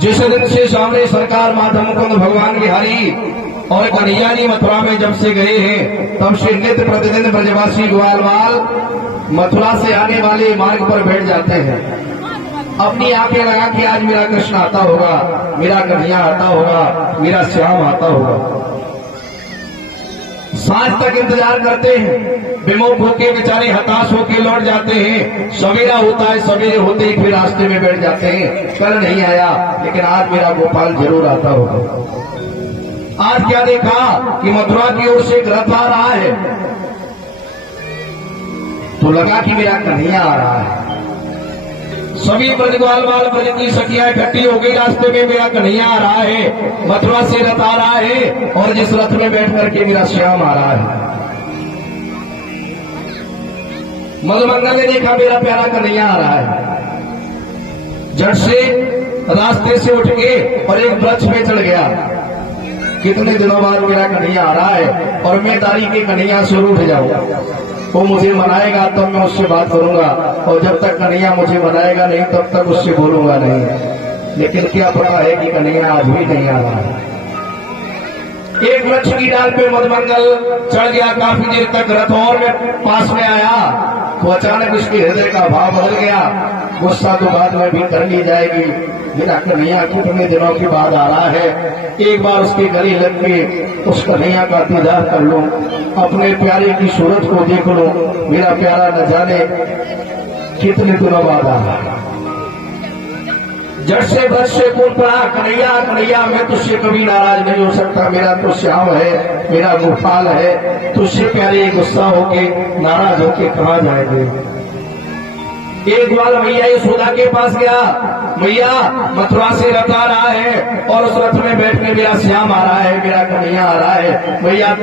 जिस दिन से सामने सरकार माता मुकुंद भगवान बिहारी और कन्हैया जी मथुरा में जब से गए हैं, तब से नित्य प्रतिदिन ब्रजवासी ग्वालवाल मथुरा से आने वाले मार्ग पर बैठ जाते हैं। अपनी आंखें लगा कि आज मेरा कृष्ण आता होगा, मेरा कन्हैया आता होगा, मेरा श्याम आता होगा। सांझ तक इंतजार करते हैं, विमुख होके बेचारे हताश होके लौट जाते हैं। सवेरा होता है, सवेरे होते ही फिर रास्ते में बैठ जाते हैं। कल नहीं आया, लेकिन आज मेरा गोपाल जरूर आता होगा। आज क्या देखा कि मथुरा की ओर से एक रथ आ रहा है, तो लगा कि मेरा कन्हैया आ रहा है। सभी ब्रजग्वाल ब्रज की सखियां इकट्ठी हो गई, रास्ते में मेरा कन्हैया आ रहा है, मथुरा से रथ आ रहा है, और जिस रथ में बैठ करके मेरा श्याम आ रहा है। मधुमंगल ने देखा मेरा प्यारा कन्हैया आ रहा है, झट से रास्ते से उठ के और एक वृक्ष पे चढ़ गया। कितने दिनों बाद मेरा कन्हैया आ रहा है और मैं तारी के कन्हैया से उठ जाऊंगा। वो मुझे मनाएगा तब मैं उससे बात करूंगा, और जब तक कन्हैया मुझे मनाएगा नहीं तब तक उससे बोलूंगा नहीं। लेकिन क्या पता है कि कन्हैया आज भी नहीं आ रहा है। एक वृक्ष की डाल पे मधुमंगल चढ़ गया, काफी देर तक रथ और में पास में आया, तो अचानक उसके हृदय का भाव बदल गया। गुस्सा तो बाद में भी कर ली जाएगी, मेरा कन्हैया कितने दिनों के बाद आ रहा है, एक बार उसके गले लग के उस कन्हैया का दीदार कर लूं, अपने प्यारे की सूरत को देख लूं। मेरा प्यारा न जाने कितने दिनों बाद आ रहा है। झट से बस से बोल पड़ा, कन्हैया कन्हैया मैं तुझसे कभी नाराज नहीं हो सकता, मेरा तो श्याम है, मेरा गोपाल है, तुझसे प्यारे गुस्सा होके नाराज होके कहाँ जाएंगे। एक बार मैया यशोदा के पास गया, मैया मथुरा से रथ आ रहा है और उस रथ में बैठने मेरा श्याम आ रहा है, मेरा कन्हैया आ रहा है। मैया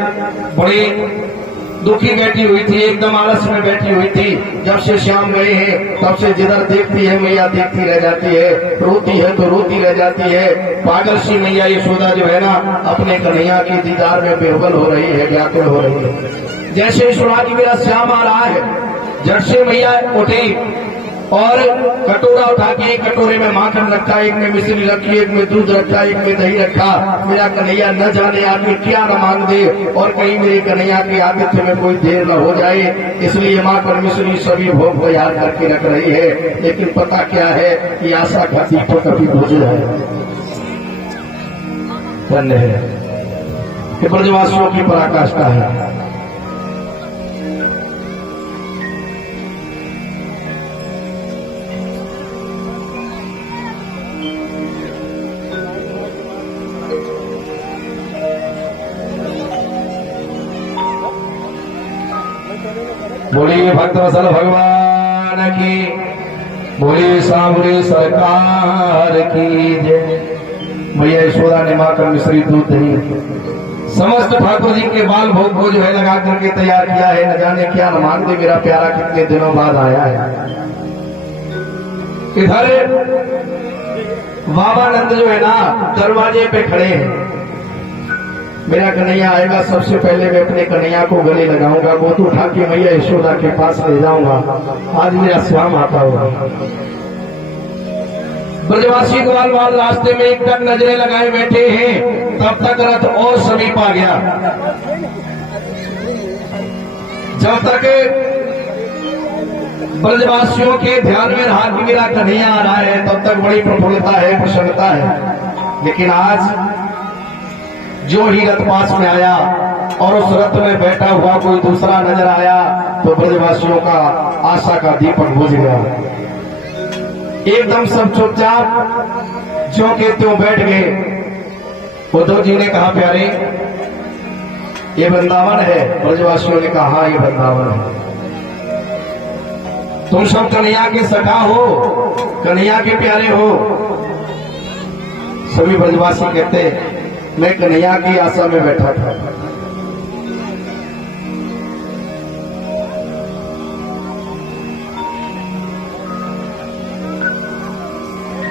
बड़ी दुखी बैठी हुई थी, एकदम आलस में बैठी हुई थी। जब से श्याम गए हैं तब से जिधर देखती है मैया देखती रह जाती है, रोती है तो रोती रह जाती है। पागल सी मैया यशोदा जो है ना, अपने कन्हैया के दीदार में बेहबल हो रही है, व्याकुल हो रही है। जैसे सुना कि मेरा श्याम आ रहा है, झट से मैया उठी और कटोरा उठा के एक कटोरे में माखन रखा, एक में मिश्री रखी, एक में दूध रखा, एक में दही रखा। मेरा कन्हैया न जाने आगे क्या न मांग दे और कहीं मेरे कन्हैया के आतिथ्य में कोई देर न हो जाए, इसलिए माखन मिश्री सभी भोग तैयार करके रख रही है। लेकिन पता क्या है कि आशा का दीपक अभी बुझ है। धन्य है कि ब्रजवासियों की पराकाष्ठा है। बोलिए भक्तवत्सल भगवान की, बोलिए सांवरे सरकार की जय। मैया यशोदा ने माखन मिश्री दूध दही समस्त ठाकुर जी के बाल भोग को जो है लगा करके तैयार किया है। न जाने क्या न मांग दे, मेरा प्यारा कितने दिनों बाद आया है। इधर बाबा नंद जो है ना दरवाजे पे खड़े हैं, मेरा कन्हैया आएगा, सबसे पहले मैं अपने कन्हैया को गले लगाऊंगा, गोद उठा के मैया यशोदा के पास ले जाऊंगा। आज मेरा श्याम आता होगा। ब्रजवासी ग्वालवाल रास्ते में एक तक नजरें लगाए बैठे हैं, तब तक रथ और समीप आ गया। जब तक ब्रजवासियों के ध्यान में रहा कि मेरा कन्हैया आ रहा है, तब तक बड़ी प्रफुल्लता है, प्रसन्नता है। लेकिन आज जो ही रथ पास में आया और उस रथ में बैठा हुआ कोई दूसरा नजर आया, तो ब्रजवासियों का आशा का दीपक बुझ गया। एकदम सब चुपचाप ज्यों के त्यों बैठ गए। उद्धव जी ने कहा, प्यारे ये वृंदावन है। ब्रजवासियों ने कहा, हाँ ये वृंदावन है। तुम सब कन्हैया के सखा हो, कन्हैया के प्यारे हो। सभी ब्रजवासी कहते, मैं कन्हैया की आशा में बैठा था।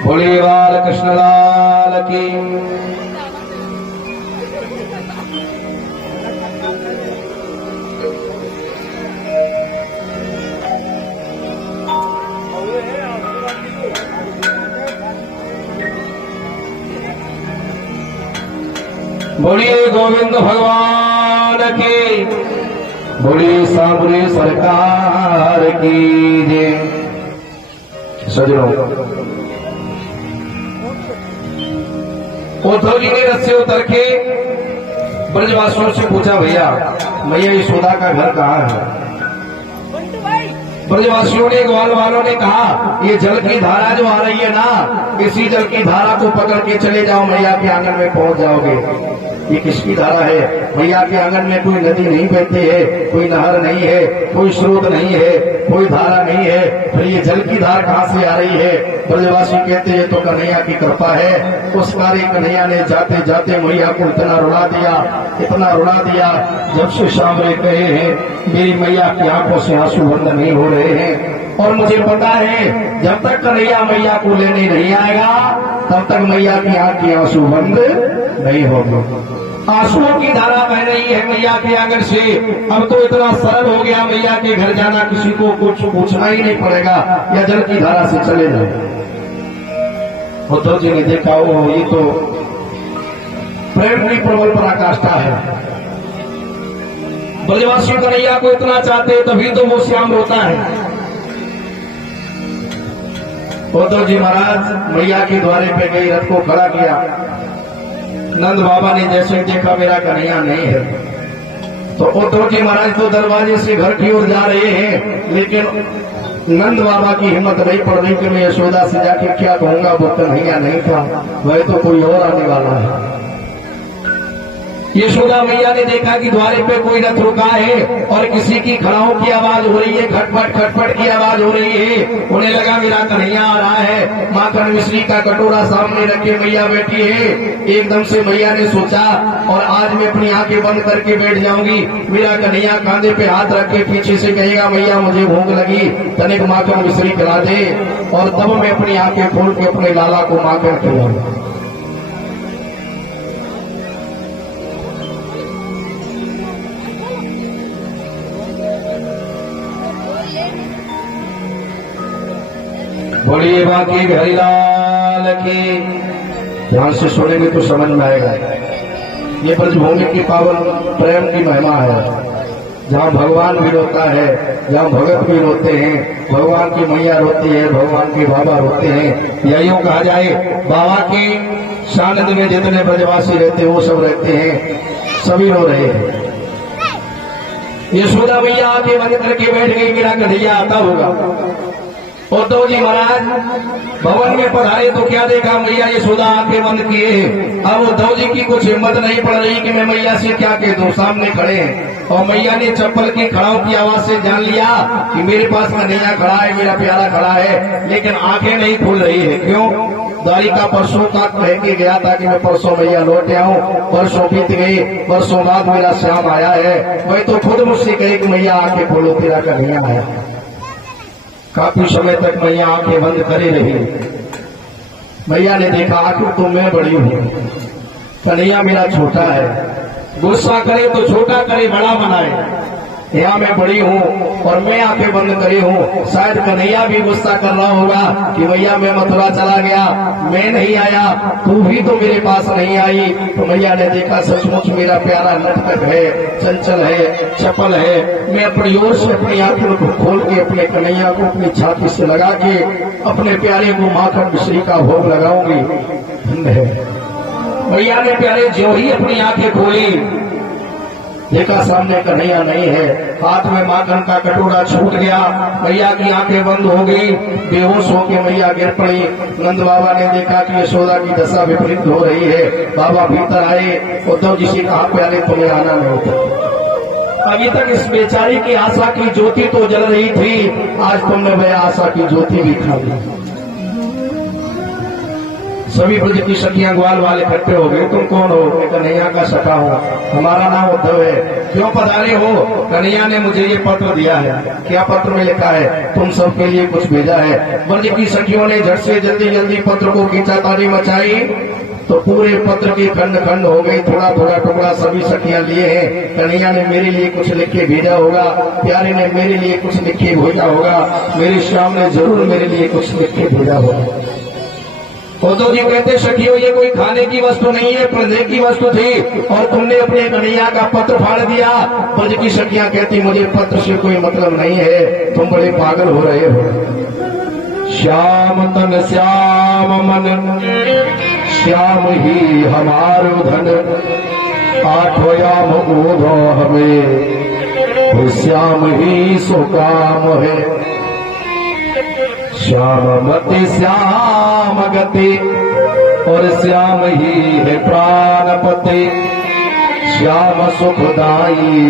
बोलिए बाल कृष्णलाल की। बोलिए गोविंद भगवान की, बोलिए सांवरे सरकार की जय। सजनों, उद्धव जी ने रथ से उतर के ब्रजवासियों से पूछा, भैया मैया यशोदा का घर कहाँ है? ब्रजवासियों ने, ग्वाल वालों ने कहा, ये जल की धारा जो आ रही है ना, इसी जल की धारा को पकड़ के चले जाओ, मैया के आंगन में पहुंच जाओगे। ये किसकी धारा है? मैया के आंगन में कोई नदी नहीं बहती है, कोई नहर नहीं है, कोई स्रोत नहीं है, कोई धारा नहीं है, फिर ये जल की धार कहाँ से आ रही है? ब्रजवासी कहते हैं तो कन्हैया की कृपा है। उस कार्य कन्हैया ने जाते जाते मैया को इतना रुला दिया, इतना रुला दिया, जब से सांवरे कहे हैं मेरी मैया की आंखों से आंसू बंद नहीं हो रहे हैं। और मुझे पता है जब तक कन्हैया मैया को लेने नहीं आएगा तब तक मैया की आंख की आंसू बंद नहीं होगी। आंसुओं की धारा बह रही है मैया के आंगन से। अब तो इतना सरल हो गया, मैया के घर जाना किसी को कुछ पूछना ही नहीं पड़ेगा, या जल की धारा से चले जाए। उद्धव जी ने देखा, वो ये तो प्रेम की प्रबल पराकाष्ठा है। ब्रजवासी कन्हैया को इतना चाहते तभी तो वो श्याम रोता है। उद्धव जी महाराज मैया के द्वारे पे गई, रथ को खड़ा किया। नंद बाबा ने जैसे देखा मेरा कन्हैया नहीं है, तो उद्धव जी महाराज तो दरवाजे से घर की ओर जा रहे हैं, लेकिन नंद बाबा की हिम्मत नहीं पड़ रही कि मैं यशोदा से जाके क्या कहूंगा, वो कन्हैया नहीं था, वह तो कोई और आने वाला है। यशोदा मैया ने देखा कि द्वारे पे कोई रथ रुका है और किसी की खड़ाओं की आवाज हो रही है, खटपट खटपट की आवाज हो रही है। उन्हें लगा मेरा कन्हैया आ रहा है। माखन मिश्री का कटोरा सामने रखे मैया बैठी है। एकदम से मैया ने सोचा, और आज मैं अपनी आंखें बंद करके बैठ जाऊंगी, मेरा कन्हैया कांधे पे हाथ रख के पीछे से कहेगा मैया मुझे भूख लगी, तनिक माखन मिश्री खिला दे, और तब मैं अपनी आंखें खोल के अपने लाला को माखन खिलाऊंगा। बोलिए बाकी हरिलाल की। ध्यान से सुनेंगे तो समझ में आएगा। ये ब्रजभूमि की पावन प्रेम की महिमा है, जहाँ भगवान भी रोता है, जहाँ भगत भी रोते हैं, भगवान की मैया रोती है, भगवान के बाबा रोते हैं। यही कहा जाए, बाबा के सानिध्य में जितने ब्रजवासी रहते हैं वो सब रहते हैं, सभी रो रहे हैं। यशोदा मैया आके बंद करके बैठ गई, मेरा कन्हैया आता होगा। उद्धव जी महाराज भवन में पधारे तो क्या देखा, मैया यशोदा आंखें बंद किए। अब उद्धव जी की कुछ हिम्मत नहीं पड़ रही कि मैं मैया से क्या कह दूं, सामने खड़े हैं। और मैया ने चप्पल की खड़ाओं की आवाज से जान लिया कि मेरे पास कन्हैया खड़ा है, मेरा प्यारा खड़ा है, लेकिन आंखें नहीं खुल रही है। क्यों? द्वारिका परसों का कह के गया था कि मैं परसों मैया लौट आऊं, परसों बीत गई, परसों बाद मेरा श्याम आया है। वही तो खुद मुझसे कहे कि मैया आंखें खोलो, तेरा कन्हैया आया। काफी समय तक मैया आंखें बंद करे रही। मैया ने देखा आखिर तो मैं बड़ी हूँ, कन्हैया मेरा छोटा है, गुस्सा करे तो छोटा करे, बड़ा बनाए। यहाँ मैं बड़ी हूँ और मैं आंखें बंद करी हूँ। शायद कन्हैया भी गुस्सा कर रहा होगा कि भैया मैं मथुरा चला गया, मैं नहीं आया, तू भी तो मेरे पास नहीं आई। तो मैया ने देखा सचमुच मेरा प्यारा नटखट है, चंचल है, चपल है। मैं अपनी ओर से अपनी आंखों को खोल के अपने कन्हैया को अपनी छाती से लगा के अपने प्यारे को माखन मिश्री का भोग लगाऊंगी। मैया ने प्यारे जो ही अपनी आंखें खोली, देखा सामने कन्हैया नहीं है, हाथ में माखन का कटोरा छूट गया। मैया की आंखें बंद हो गई, बेहोश होकर मैया गिर पड़ी। नंद बाबा ने देखा कि यशोदा की दशा विपरीत हो रही है। बाबा भीतर आए, उद्धव जी से कहा प्यारे तुम्हें आना नहीं था। अभी तक इस बेचारी की आशा की ज्योति तो जल रही थी, आज तुमने वह आशा की ज्योति भी खा ली। सभी ब्रज की सखियां ग्वाल वाले इकट्ठे हो गए। तुम कौन हो? मैं कन्हैया का सखा हूँ, हमारा नाम उद्धव है। क्यों पधारे हो? कन्हैया ने मुझे ये पत्र दिया है। क्या पत्र में लिखा है? तुम सबके लिए कुछ भेजा है। ब्रज की सखियों ने झट से जल्दी जल्दी पत्र को खींचातानी मचाई, तो पूरे पत्र के खंड खंड हो गई, थोड़ा थोड़ा टुकड़ा सभी सखियां लिए हैं। कन्हैया ने मेरे लिए कुछ लिख के भेजा होगा, प्यारे ने मेरे लिए कुछ लिख के भेजा होगा, मेरे श्याम ने जरूर मेरे लिए कुछ लिख के भेजा होगा। उद्धव जी कहते सखियो ये कोई खाने की वस्तु नहीं है, प्रदेश की वस्तु थी और तुमने अपने कन्हैया का पत्र फाड़ दिया। ब्रज की सखियां कहती मुझे पत्र से कोई मतलब नहीं है, तुम बड़े पागल हो रहे हो। श्याम तन श्याम मन श्याम ही हमारो धन, आठो याम ओढ़ो हमें श्याम ही सो काम है। श्याम मति श्याम गति और श्याम ही है प्राणपति, श्याम सुखदाई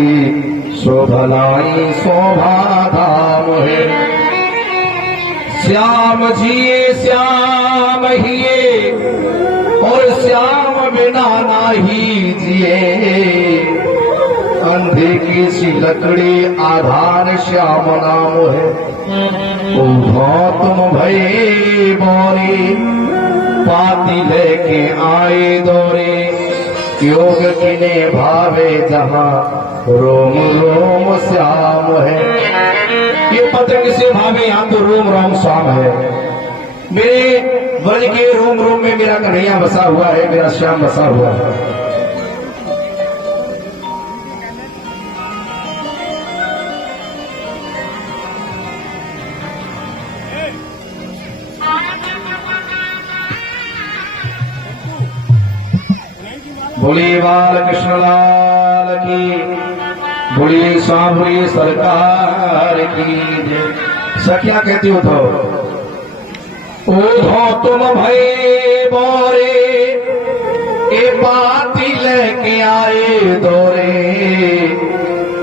शोभलाई शोभा धाम है। श्याम जिए श्याम हिए और श्याम बिना नाही जिए, अंधे की सी लकड़ी आधार श्याम नाम है। तुम भये बोरे पाती लेके आए दौरे, योग किने भावे जहां रोम रोम श्याम है। ये पत्र किसे भावे यहाँ तो रोम रोम श्याम है। मेरे ब्रज के रोम रोम में मेरा कन्हैया बसा हुआ है, मेरा श्याम बसा हुआ है। बोलिए बाल कृष्ण लाल की, बोलिए सांवरी सरकार की जय। सखिया कहती हो तो ओढ़ो तुम भये बोरे, ए पाती लेके आए दौरे,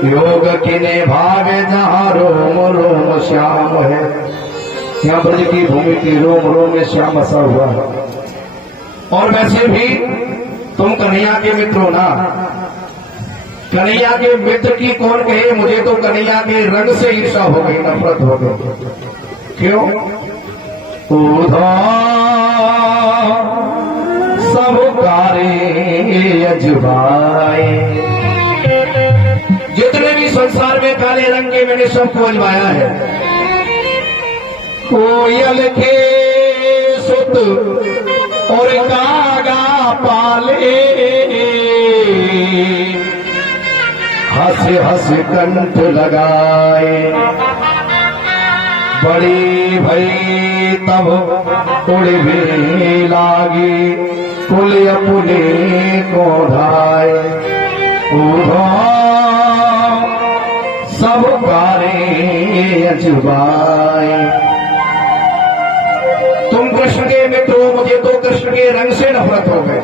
योग किने भावे जहां रोम रोम श्याम है। यहाँ ब्रज की भूमि की रोम रोम में श्याम बसा हुआ है। और वैसे भी तुम कन्हैया के मित्र हो ना, कन्हैया के मित्र की कौन कहे, मुझे तो कन्हैया के रंग से ईर्षा हो गई, नफरत हो गई। क्यों? उधा सब कारे अजवाए, जितने भी संसार में काले रंग के मैंने सबको अजमाया है। कोयल के सुत और कागा पाले, हंस हंस कंठ लगाए, बड़ी भई तब उड़ भी लागी, पुल अपने को धाए। सब कारे अजवाए। तुम कृष्ण के मित्र हो, मुझे तो कृष्ण के रंग से नफरत हो गए।